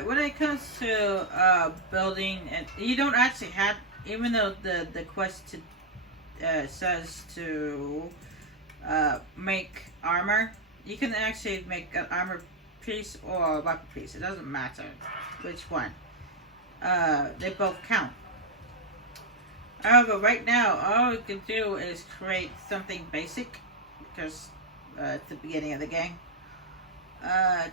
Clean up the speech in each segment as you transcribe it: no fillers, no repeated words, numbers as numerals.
Alright, when it comes to building, and you don't actually have, even though the quest says to make armor, you can actually make an armor piece or a weapon piece. It doesn't matter which one. They both count. However, right now, all we can do is create something basic, because it's the beginning of the game.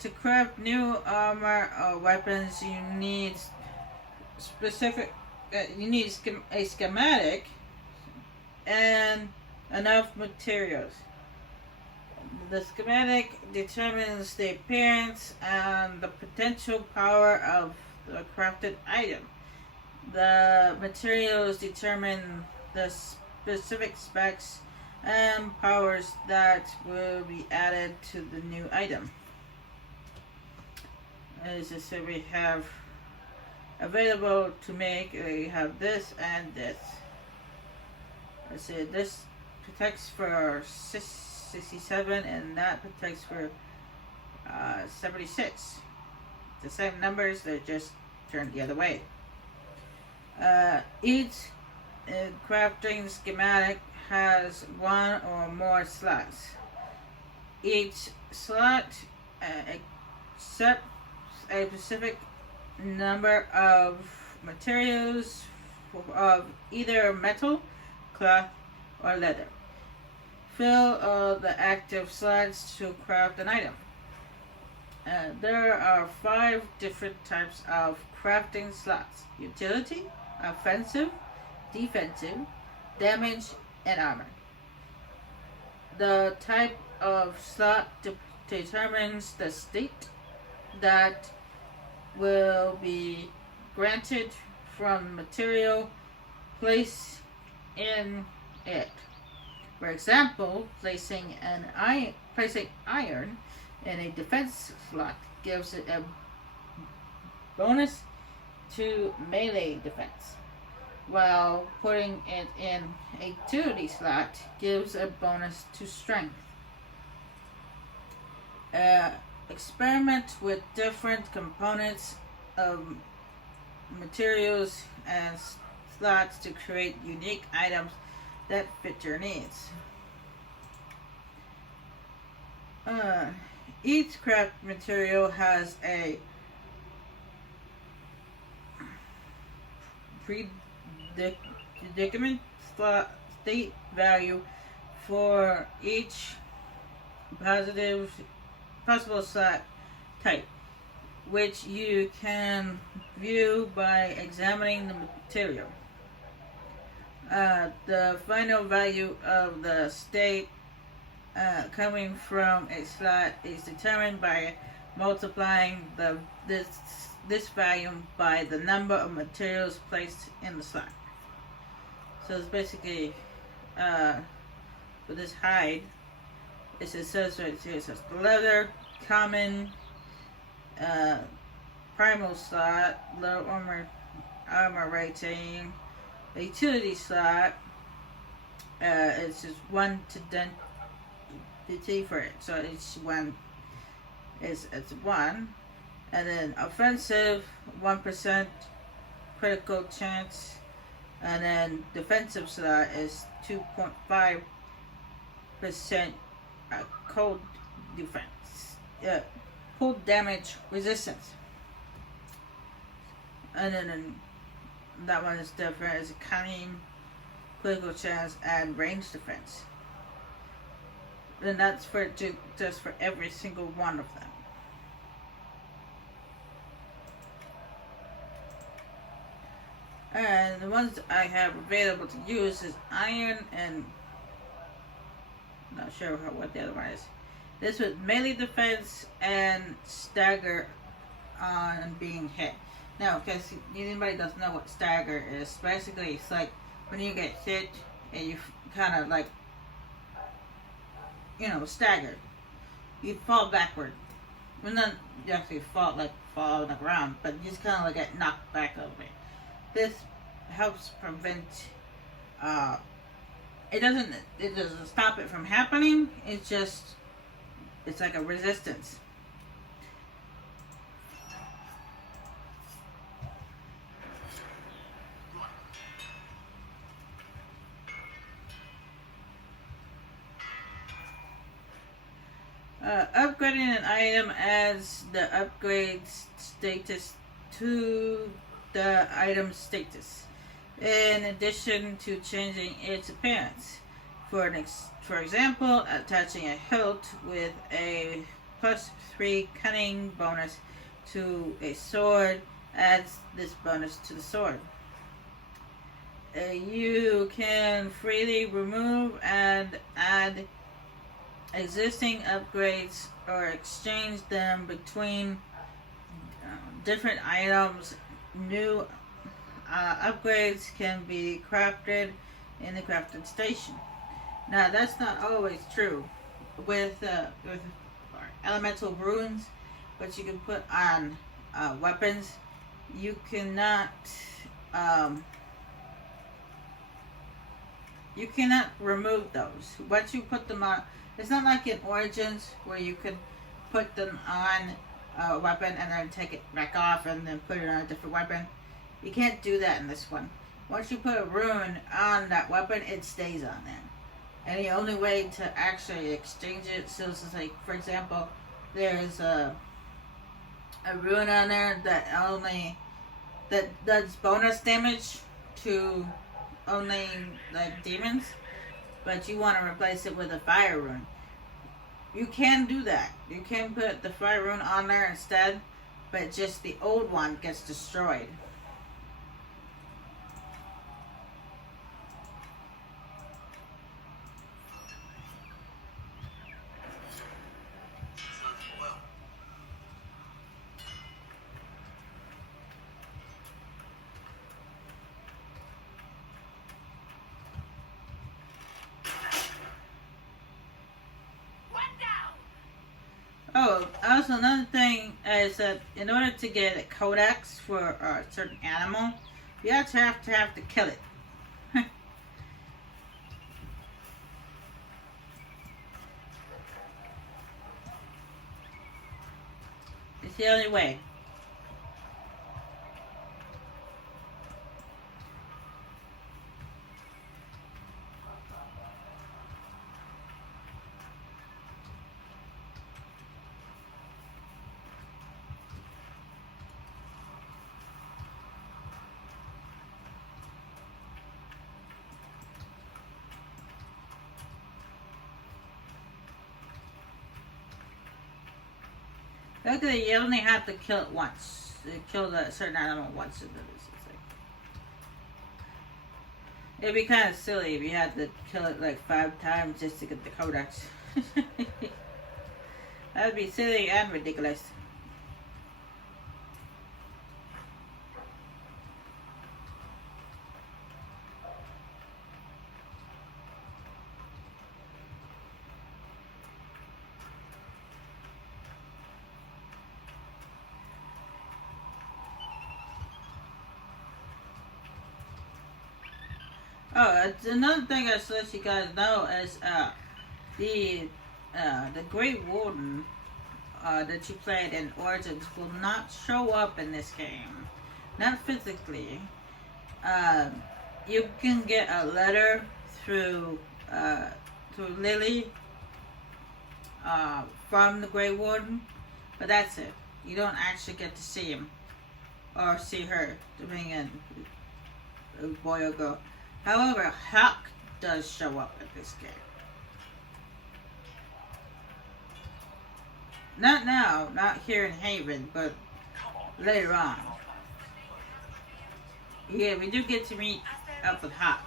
To craft new armor or weapons, you need a schematic and enough materials. The schematic determines the appearance and the potential power of the crafted item. The materials determine the specific specs and powers that will be added to the new item. As I said, we have available to make, we have this and this. I said this protects for 67 and that protects for 76. The same numbers, they're just turned the other way. Each crafting schematic has one or more slots. Each slot accepts a specific number of materials of either metal, cloth, or leather. Fill the active slots to craft an item. There are 5 different types of crafting slots: utility, offensive, defensive, damage, and armor. The type of slot determines the state that will be granted from material placed in it. For example, placing iron in a defense slot gives it a bonus to melee defense, while putting it in a utility slot gives a bonus to strength. Experiment with different components of materials and slots to create unique items that fit your needs. Each craft material has a predicament state value for each possible slot type, which you can view by examining the material. The final value of the state coming from a slot is determined by multiplying this value by the number of materials placed in the slot. So it's basically for this hide, it says right here, it says leather, common, primal slot, low armor rating. The utility slot, it's just 1 to density for it, so each one it's 1. And then offensive, 1% critical chance, and then defensive slot is 2.5% cold defense, cold damage resistance. And then that one is different. It's cunning, critical chance, and range defense. And that's just for every single one of them. And the ones I have available to use is iron and not sure what the other one is. This with melee defense and stagger on being hit. Now, because anybody doesn't know what stagger is, basically it's like when you get hit and you kind of like, stagger. You fall backward. Well, not you actually fall on the ground, but you just kind of like get knocked back a little bit. This helps prevent. It doesn't stop it from happening. It's like a resistance. Upgrading an item adds the upgrade status to the item's status, in addition to changing its appearance. For example, attaching a hilt with a +3 cunning bonus to a sword adds this bonus to the sword. You can freely remove and add existing upgrades or exchange them between different items. New upgrades can be crafted in the crafting station. Now that's not always true with elemental runes, but you can put on weapons. You cannot remove those. Once you put them on, it's not like in Origins where you could put them on a weapon and then take it back off and then put it on a different weapon. You can't do that in this one. Once you put a rune on that weapon, it stays on there. And the only way to actually exchange it, so it's like, for example, there's a rune on there that does bonus damage to only like demons, but you want to replace it with a fire rune. You can do that. You can put the fire rune on there instead, but just the old one gets destroyed. Oh, also another thing is that in order to get a codex for a certain animal, you have to kill it. It's the only way. Luckily, you only have to kill it once. You kill a certain animal once. It'd be kind of silly if you had to kill it like 5 times just to get the codex. That would be silly and ridiculous. Oh, another thing I should let you guys know is the Great Warden that you played in Origins will not show up in this game, not physically. You can get a letter through Lily from the Great Warden, but that's it. You don't actually get to see him or see her, depending on boy or girl. However, Hawk does show up in this game. Not now, not here in Haven, but later on. Yeah, we do get to meet up with Hawk.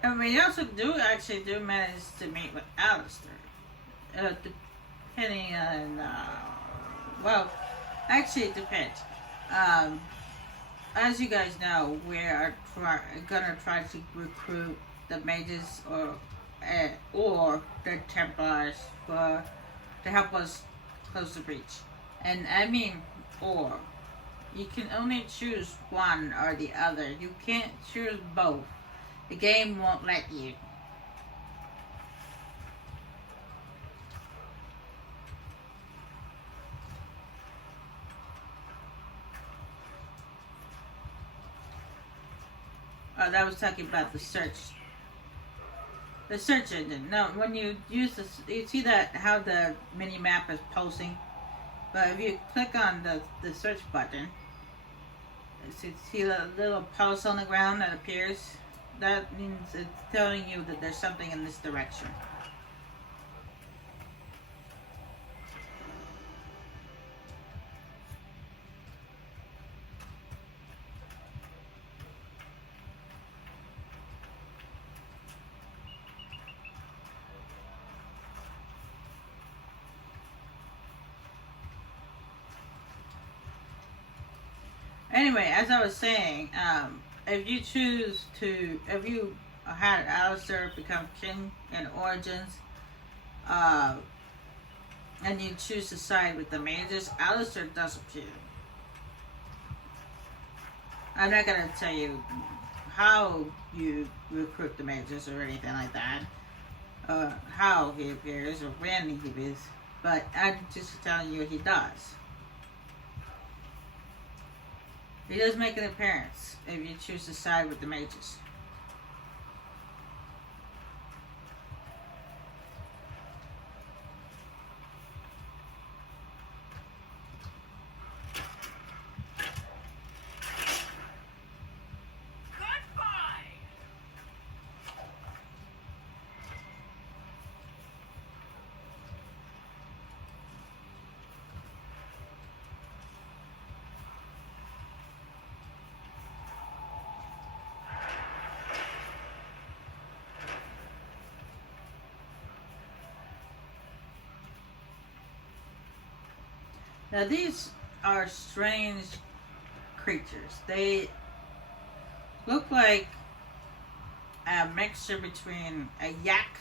I mean, you also do manage to meet with Alistair. Depending on, well, actually it depends. as you guys know, we are gonna try to recruit the mages or the Templars to help us close the breach. And I mean, or you can only choose one or the other. You can't choose both. The game won't let you. That was talking about the search. The search engine. No, when you use this, you see that how the mini map is pulsing. But if you click on the search button, you see the little pulse on the ground that appears. That means it's telling you that there's something in this direction. Anyway, as I was saying, if you had Alistair become king in Origins, and you choose to side with the mages, Alistair does appear. I'm not gonna tell you how you recruit the mages or anything like that, how he appears or when he appears, but I'm just telling you he does. He does make an appearance if you choose to side with the mages. Now these are strange creatures. They look like a mixture between a yak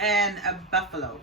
and a buffalo.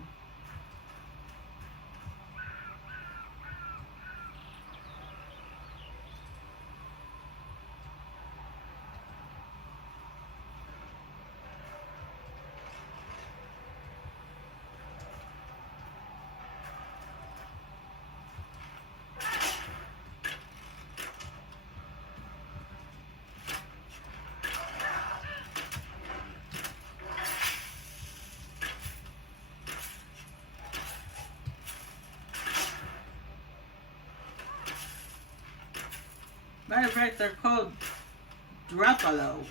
Matter of fact, they're called Druffalo.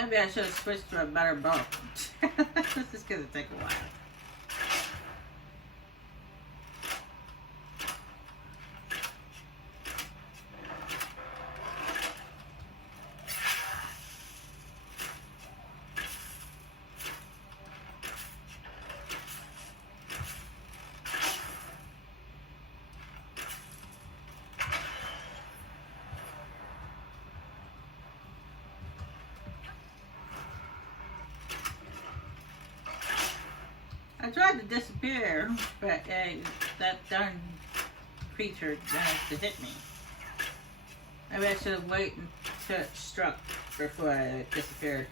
Maybe I should have switched to a better bow. This is gonna take a while. I tried to disappear, but that darn creature managed to hit me. Maybe I should have waited until it struck before I disappeared.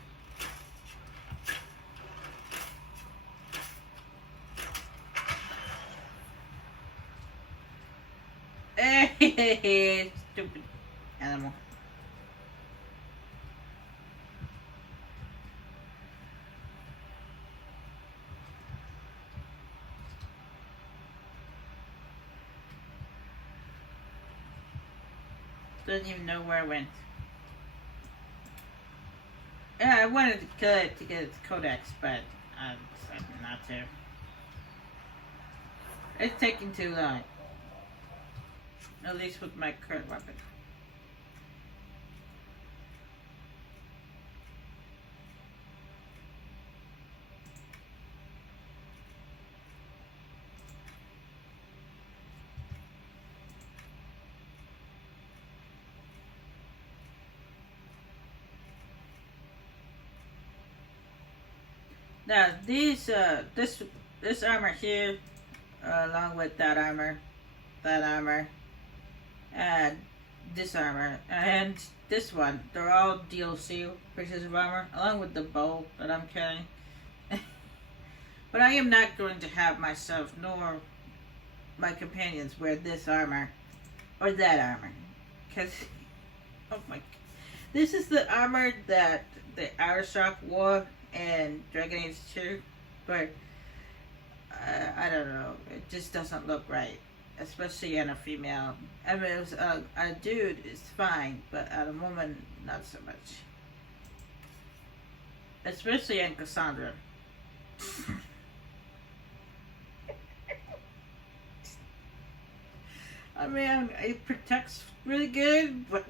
Stupid animal. Doesn't even know where I went. Yeah, I wanted to kill it to get its codex, but I decided not to. It's taking too long. At least with my current weapon. Now this armor here, along with that armor, and this armor, and this one, they're all DLC pieces of armor, along with the bow that I'm carrying. But I am not going to have myself nor my companions wear this armor or that armor, because oh my, this is the armor that the Arashok wore in Dragon Age 2, but I don't know, it just doesn't look right, especially in a female. I mean, it was, a dude is fine, but a woman, not so much. Especially in Cassandra. I mean, it protects really good, but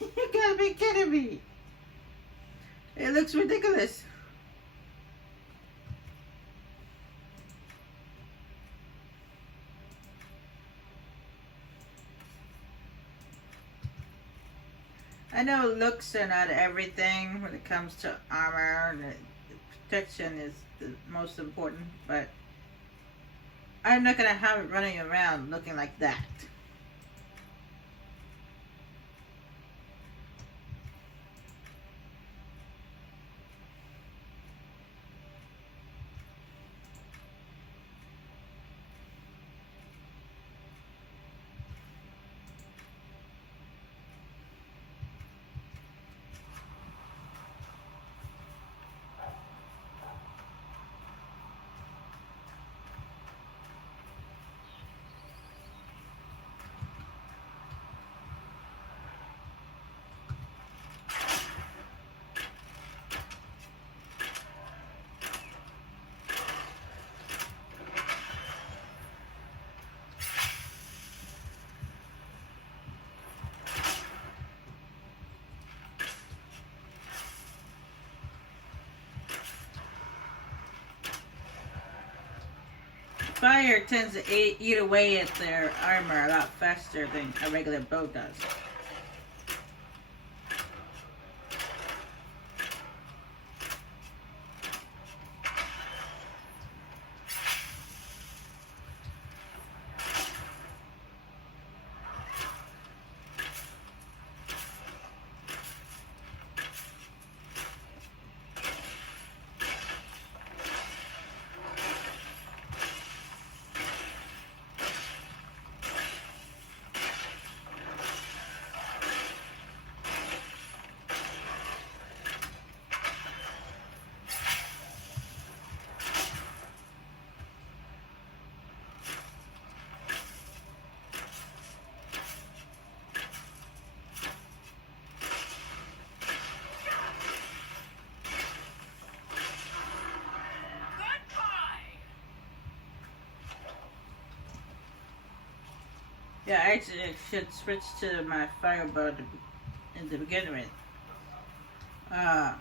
you gotta be kidding me. It looks ridiculous. I know looks are not everything when it comes to armor, and protection is the most important, but I'm not gonna have it running around looking like that. Fire tends to eat away at their armor a lot faster than a regular bow does. Yeah, actually, I should switch to my firebow to begin with. Uh,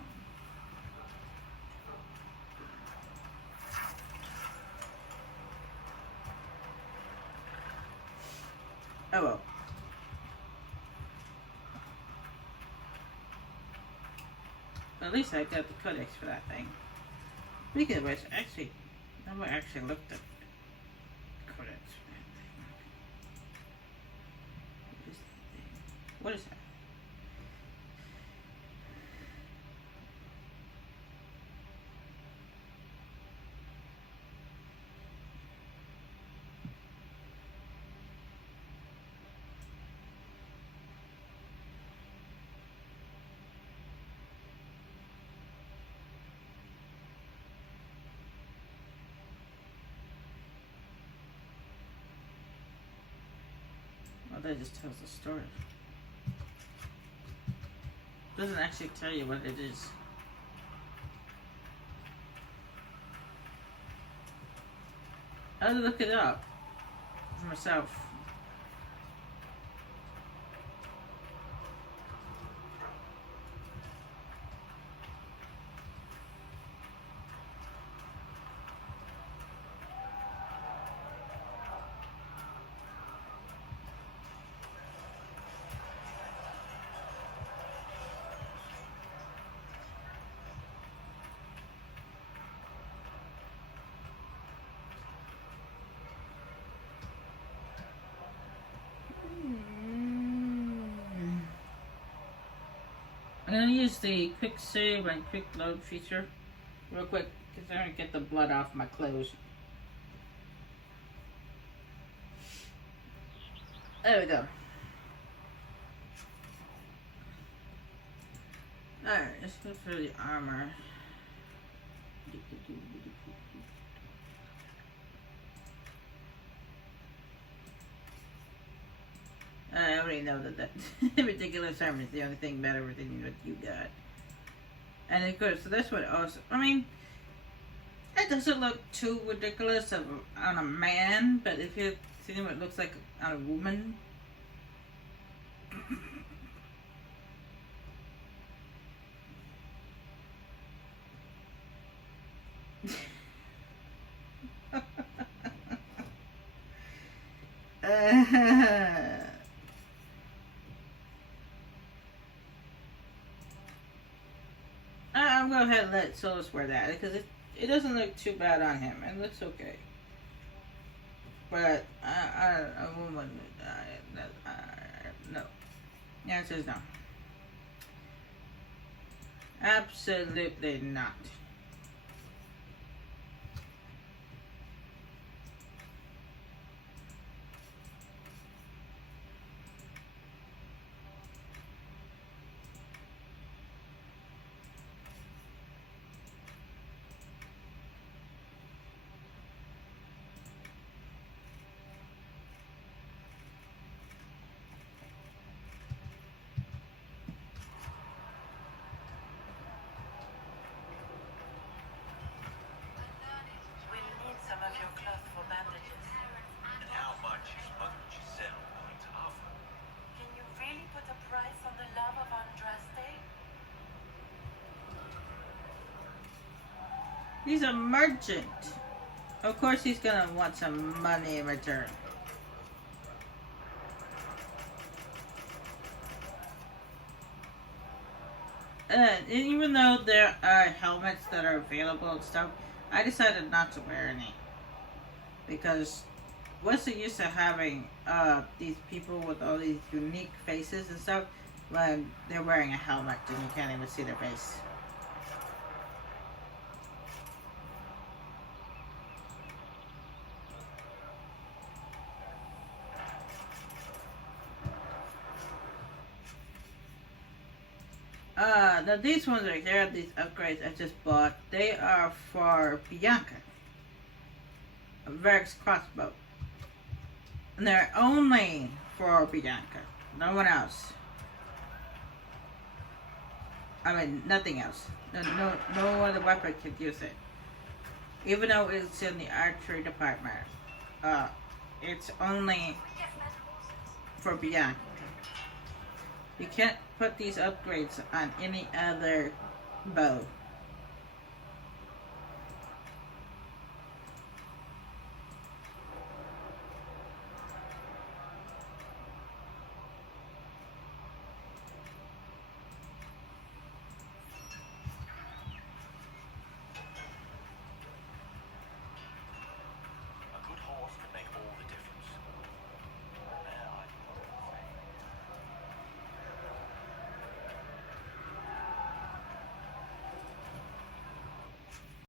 oh well. At least I got the codex for that thing. Speaking of which, actually, I never actually looked at the codex for that thing. What is that? Oh, that just tells the story. Doesn't actually tell you what it is. I had to look it up for myself. I'm gonna use the quick save and quick load feature real quick because I want to get the blood off my clothes. There we go. Alright, let's go for the armor. I already know that ridiculous armor is the only thing better than what you got. And of course, so that's what also, I mean, it doesn't look too ridiculous on a man, but if you're seeing what it looks like on a woman. I'm going to go ahead and let Solus wear that because it doesn't look too bad on him. It looks okay. But a woman, no. The answer is no. Absolutely not. He's a merchant. Of course he's gonna want some money in return. Even though there are helmets that are available and stuff, I decided not to wear any. Because what's the use of having these people with all these unique faces and stuff when they're wearing a helmet and you can't even see their face? Now these ones right here, these upgrades I just bought, they are for Bianca. A Varix crossbow. And they're only for Bianca. No one else. I mean, nothing else. No other weapon could use it. Even though it's in the archery department. It's only for Bianca. You can't put these upgrades on any other bow.